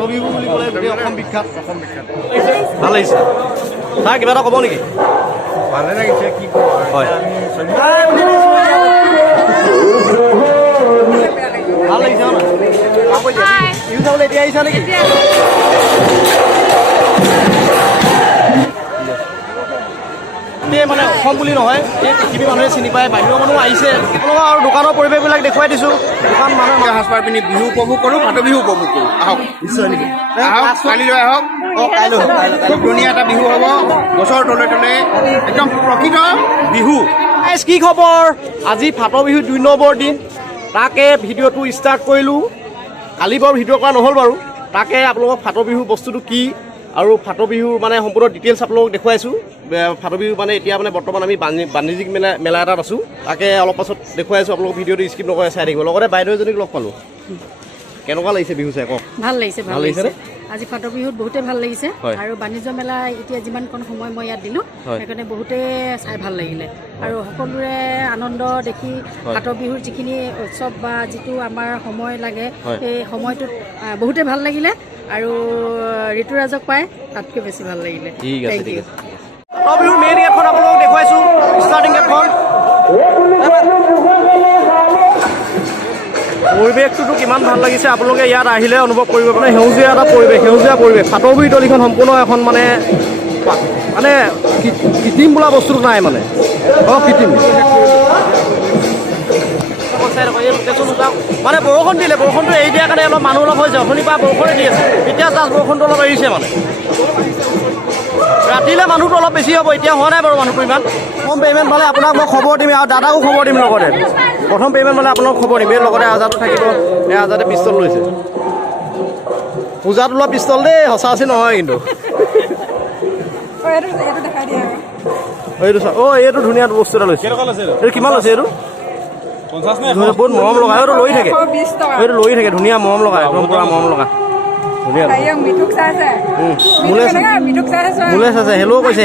ফাট বিহু বুলি ক'লে গোটেই অসম বিখ্যাত ভাল লাগিছে তাৰ কিবা এটা ক'ব নেকি ভালে লাগিছে কি ক'ব হয় ভাল লাগিছে ন বিহু চাবলৈ এতিয়া আহিছা নেকি মানে অসম বুলি নহয় এই পৃথিৱীৰ মানুহে চিনি পায় বাহিৰৰ মানুহ আহিছে আপোনালোকৰ আৰু দোকানৰ পৰিৱেশবিলাক দেখুৱাই দিছোঁ দোকান মানুহে সাজপাৰ পিন্ধি বিহু উপভোগ কৰোঁ ফাট বিহু উপভোগ কৰোঁ আহক নিশ্চয় নেকি আহক কালিলৈ আহক কাইলৈ খুব ধুনীয়া এটা বিহু হ'ব গছৰ তলে তলে একদম প্ৰকৃত বিহু কি খবৰ আজি ফাট বিহু 2 নম্বৰ দিন তাকে ভিডিঅ'টো ষ্টাৰ্ট কৰিলোঁ কালি বাৰু ভিডিঅ' কৰা নহ'ল বাৰু তাকে আপোনালোকক ফাট বিহু বস্তুটো কি আৰু ফাট বিহু মানে সম্পূৰ্ণ ডিটেইলছ আপোনালোকক দেখুৱাইছোঁ ফাট বিহু মানে এতিয়া মানে বৰ্তমান আমি বাণিজ্যিক মেলা এটাত আছোঁ তাকে অলপ পাছত দেখুৱাইছোঁ আপোনালোক ভিডিঅ'টো স্কিপ নকৰে চাই থাকিব লগতে বাইদেউ এজনীক লগ পালোঁ কেনেকুৱা লাগিছে বিহু চাই কওক ভাল লাগিছে ভাল লাগিছে আজি ফাট বিহুত বহুতে ভাল লাগিছে আৰু বাণিজ্য মেলা এতিয়া যিমানকণ সময় মই ইয়াত দিলোঁ সেইকাৰণে বহুতে চাই ভাল লাগিলে আৰু সকলোৰে আনন্দ দেখি ফাট বিহুৰ যিখিনি উৎসৱ বা যিটো আমাৰ সময় লাগে সেই সময়টোত বহুতে ভাল লাগিলে আৰু ঋতুৰাজক পাই তাতকৈ বেছি ভাল লাগিলে ঠিক আছে ঠিক আছে ফাট বিহুৰ মেইন গেটখন আপোনালোকক দেখুৱাইছোঁ ষ্টাৰ্টিং গেটখন পৰিৱেশটোতো কিমান ভাল লাগিছে আপোনালোকে ইয়াত আহিলে অনুভৱ কৰিব মানে সেউজীয়া এটা পৰিৱেশ ফাট বিহু তলিখন সম্পূৰ্ণ এখন মানে কৃত্ৰিম বোলা বস্তুটো নাই মানে কৃত্ৰিম মানে বৰষুণ দিলে বৰষুণটো এৰি দিয়াৰ কাৰণে অলপ মানুহ অলপ হৈছে অথনিৰ পৰা বৰষুণে দি আছে এতিয়া জাষ্ট বৰষুণটো অলপ এৰিছে মানে ৰাতিলৈ মানুহটো অলপ বেছি হ'ব এতিয়া হোৱা নাই বাৰু মানুহটো ইমান কম পে'মেণ্ট পালে আপোনাক মই খবৰ দিম আৰু দাদাকো খবৰ দিম লগতে প্ৰথম পে'মেণ্ট পালে আপোনাক খবৰ দিম এই লগতে আজাদো থাকিব এই আজাদে পিষ্টল লৈছে পূজাত ওলোৱা পিষ্টল দেই সঁচা আছে নহয় কিন্তু এইটো চাওক এইটো ধুনীয়া বস্তু এটা লৈছে এইটো কিমান লৈছে এইটো বহুত মৰম লগা এইটো লৈ থাকে এইটো লৈ থাকে ধুনীয়া মৰম লগা একদম পুৰা মৰম লগা ধুনীয়া মোলে চাইছে হেল্ল' কৈছে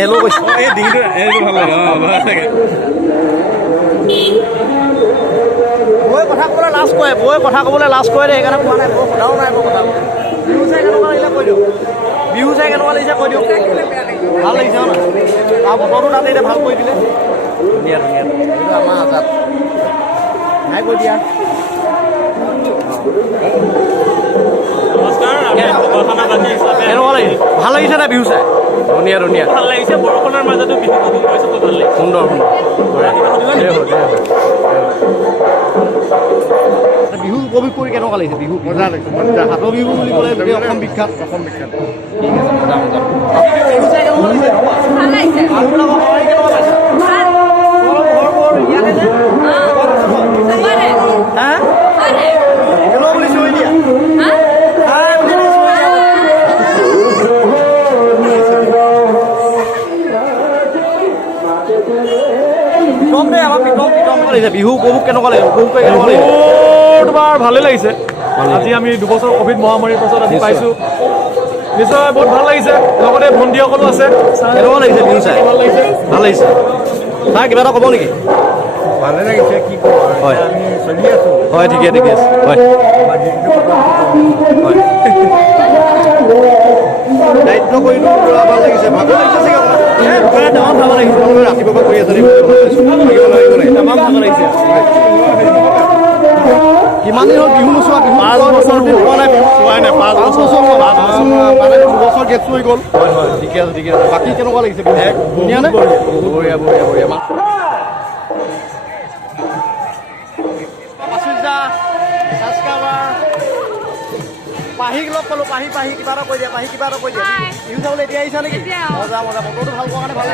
বৌয়ে কথা ক'বলৈ লাজ কৰে সেইকাৰণে কোৱা নাই বৰ সোধাও নাই কথা বিহু চাই কেনেকুৱা লাগিলে কৈ দিয়ক বিহু চাই কেনেকুৱা লাগিছে কৈ দিয়ক ভাল লাগিছে ন আৰু বতৰটো তাতে এতিয়া ভাল কৰি দিলে ধুনীয়া এইটো আমাৰ আজাদ নাই কৈ দিয়া কেনেকুৱা লাগিছে ভাল লাগিছে নাই বিহু চাই ধুনীয়া ভাল লাগিছে বৰষুণৰ মাজতো বিহু উপভোগ কৰিছোঁ খুব ভাল লাগিছে সুন্দৰ বিহু উপভোগ কৰি কেনেকুৱা লাগিছে বিহু মজা লাগিছে ফাট বিহু বুলি ক'লে গোটেই অসম বিখ্যাত ঠিক আছে বিহু চাই কেনেকুৱা লাগিছে আপোনালোকৰ কেনেকুৱা পাইছে বিহু উপভোগ কেনেকুৱা লাগে তোমাৰ ভালেই লাগিছে আজি আমি 2 বছৰ কোভিড মহামাৰীৰ পাছত আজি পাইছোঁ নিশ্চয় বহুত ভাল লাগিছে লগতে ভণ্টিসকলো আছে কেনেকুৱা লাগিছে বিহু চাই ভাল লাগিছে তাৰ কিবা এটা ক'ব নেকি ভালে লাগিছে কি ক'ব হয় আমি চলি আছোঁ হয় ঠিকে আছে হয় দায়িত্ব কৰিলোঁ ভাল লাগিছে ভালো লাগিছে চাগে ডাঙৰ ভাল লাগিছে ৰাতিপুৱা কৰি আছে তামাম ভাল লাগিছে কিমান দিন হ'ল বিহু নোচোৱা বিহু 5 বছৰ পোৱা নাই বিহু চোৱাই নাই 5 বছৰ মানে 2 বছৰ গেছ হৈ গ'ল হয় ঠিকে আছে বাকী কেনেকুৱা লাগিছে ধুনীয়া নে বঢ়িয়া পাহিক লগ পালোঁ পাহি কিবা এটা কৈ দিয়া বিহু চাবলৈ এতিয়া আহিছা নেকি মজা বতৰটো ভাল পোৱাৰ কাৰণে ভাল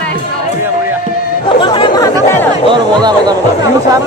লাগিছে বঢ়িয়া মজা বিহু চাই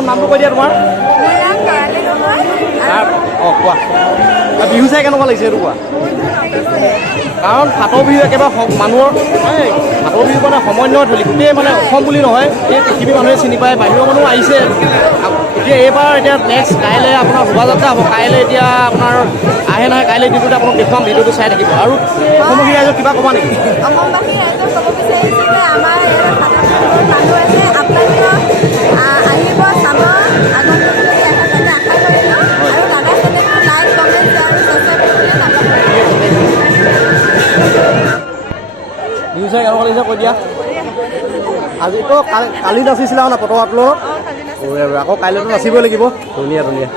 প্ৰথম নামটো কৈ দিয়া তোমাৰ অঁ কোৱা বিহু চাই কেনেকুৱা লাগিছে এইটো কোৱা কাৰণ ফাটৰ বিহু একেবাৰে মানুহৰ ফাটৰ বিহু মানে সমন্বয় থলী গোটেই মানে অসম বুলি নহয় এই পৃথিৱীৰ মানুহে চিনি পায় বাহিৰৰ মানুহ আহিছে এতিয়া এইবাৰ এতিয়া নেক্সট কাইলৈ আপোনাৰ শোভাযাত্ৰা হ'ব কাইলৈ এতিয়া আপোনাৰ আহে নাহে কাইলৈ দিনটোতে আপোনাক দেখুৱাম ভিডিঅ'টো চাই থাকিব আৰু অসমবাসী ৰাইজক কিবা ক'বা নেকি অসমবাসী ৰাইজক ক'ব বিচাৰিছোঁ যে আমাৰ মানুহ আছে আপোনালোকে আহিব চাব আগন্তুক আশা কৰিলোঁ আৰু দাদা চেনেলটো লাইক কমেণ্ট শ্বেয়াৰ আৰু ছাবস্ক্ৰাইব কৰিবলৈ নাপাহৰিব বিহু চাই কেনেকুৱা লাগিছে কৈ দিয়া আজিতো কালি নাচিছিলা মানে পটকাত লগত আকৌ কাইলৈতো নাচিবই লাগিব ধুনীয়া ধুনীয়া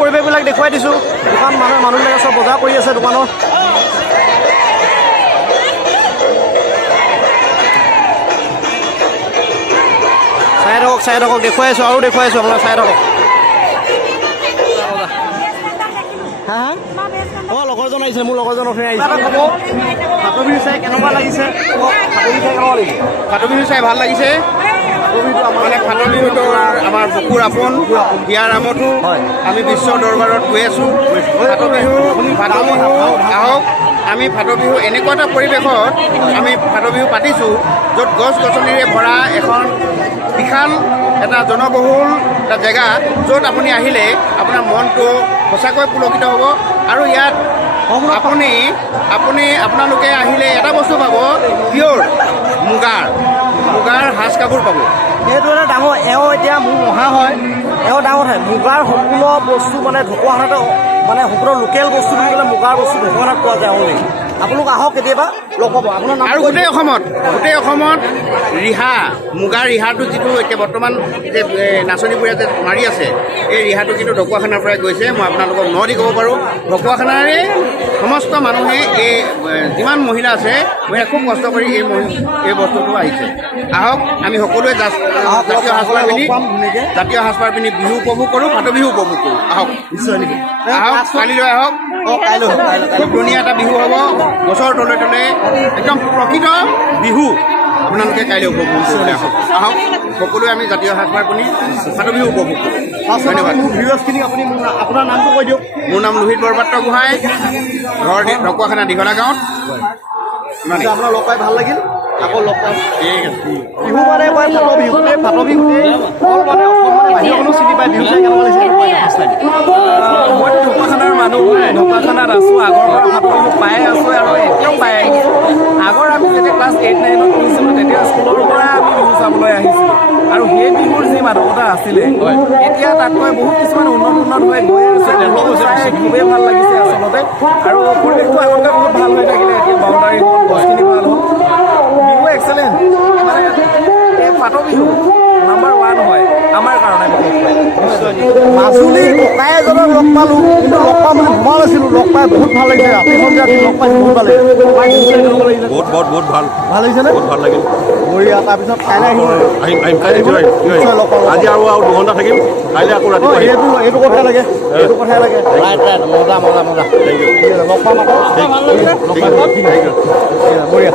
পৰিৱেশবিলাক দেখুৱাই দিছোঁ দোকান মানুহবিলাকে চব বজাৰ কৰি আছে দোকানৰ চাই থাকক দেখুৱাই আছোঁ আৰু দেখুৱাই আছোঁ আপোনাক চাই থাকক হা হা অঁ লগৰজন আহিছে মোৰ লগৰজন অথনি আহিছে ক'ব ফাটৰ বিহু চাই কেনেকুৱা লাগিছে ফাটৰ বিহু চাই ভাল লাগিছে মানে ফাটৰ বিহুটো আমাৰ বুকুৰ আপোন হিয়াৰ আমঠু আমি বিশ্বৰ দৰবাৰত গৈ আছোঁ ফাটৰ বিহু আহক আমি ফাটৰ বিহু এনেকুৱা এটা পৰিৱেশত আমি ফাটৰ বিহু পাতিছোঁ য'ত গছ গছনিৰে ভৰা এখন বিশাল এটা জনবহুল এটা জেগা য'ত আপুনি আহিলে আপোনাৰ মনটো সঁচাকৈ পুলকিত হ'ব আৰু ইয়াত আপোনালোকে আহিলে এটা বস্তু পাব পিয়'ৰ মুগাৰ সাজ কাপোৰ পাব সেইটো এটা ডাঙৰ এতিয়া মোৰ মহা হয় ডাঙৰ ঠাই মুগাৰ সম্পূৰ্ণ বস্তু মানে ঢকুৱাখানাতে মানে সকলো লোকেল বস্তু বুলি ক'লে মুগাৰ বস্তু ঢকুৱাখানাত পোৱা যায় অনলি আপোনালোক আহক কেতিয়াবা লগ পাব আপোনাৰ আৰু গোটেই অসমত মুগাৰ ৰিহাটো যিটো এতিয়া বৰ্তমান যে নাচনীবোৰে যে মাৰি আছে এই ৰিহাটো কিন্তু ঢকুৱাখানাৰ পৰাই গৈছে মই আপোনালোকক ন দি ক'ব পাৰোঁ ঢকুৱাখানাৰে সমস্ত মানুহে এই যিমান মহিলা আছে মহিলা খুব কষ্ট কৰি এই বস্তুটো আহিছে আহক আমি সকলোৱে জাতীয় সাজপাৰ পিন্ধি বিহু উপভোগ কৰোঁ ফাটৰ বিহু উপভোগ কৰোঁ আহক নিশ্চয় নেকি আহক কালিলৈ আহক খুব ধুনীয়া এটা বিহু হ'ব গছৰ তলে তলে একদম প্ৰকৃত বিহু আপোনালোকে কাইলৈ উপভোগ কৰিবলৈ আহক সকলোৱে আমি জাতীয় সাজপাৰ পিন্ধি ফাটৰ বিহু উপভোগ কৰোঁ ধন্যবাদ ভিউৱাৰ্ছখিনি আপুনি আপোনাৰ নামটো কৈ দিয়ক মোৰ নাম লোহিত বৰপাত্ৰ গোহাঁই ঘৰ ঢকুৱাখানা দীঘলা গাঁৱত আপোনাৰ লগ পাই ভাল লাগিল আকৌ লগ পাম ঠিক আছে বিহু মানে কয় ফাটৰ বিহুতে অকল মানে অসম মানে বাহিৰৰ মানুহ চিনি পায় বিহু চাই কেনেকুৱা লাগিছে মইতো ঢকুৱাখানাৰ মানুহ ঢকুৱাখানাত আছোঁ আগৰ পৰা ফাটৰ বিহু পায়ে আছোঁ আৰু এতিয়াও পাই আহিছোঁ আগৰ আমি যেতিয়া ক্লাছ 8-9 পঢ়িছিলোঁ তেতিয়া স্কুলৰ পৰা আমি বিহু চাবলৈ আহিছিলোঁ আৰু সেই বিহুৰ যি মাদকতা আছিলে এতিয়া তাতকৈ বহুত কিছুমান উন্নত হৈ গৈ আছে তেওঁলোকক চাই খুবেই ভাল লাগিছে আচলতে আৰু পৰিৱেশটো আগতকৈ বহুত ভাল হৈ থাকিলে এতিয়া বাউণ্ডাৰী হ'ল গছখিনি ভাল হ'ল বিহু এক্সেলেণ্ট মানে এই ফাটৰ বিহু নাম্বাৰ 1 হয় আমাৰ কাৰণে মাজুলী ককাই এজনক লগ পালোঁ কিন্তু লগ পাম বুলি ভবা নাছিলোঁ লগ পাই বহুত ভাল লাগিছে ৰাতিখন ৰাতি লগ পাই বহুত ভাল লাগিছে বহুত ভাল ভাল লাগিছেনে বহুত ভাল লাগিল বঢ়িয়া তাৰপিছত কাইলৈ আহিম লগ পাম আজি আৰু 2 ঘণ্টা থাকিম কাইলৈ আকৌ ৰাতিপুৱা এইটো কথাই লাগে ৰাইট মজা থেংক ইউ লগ পাম আকৌ বঢ়িয়া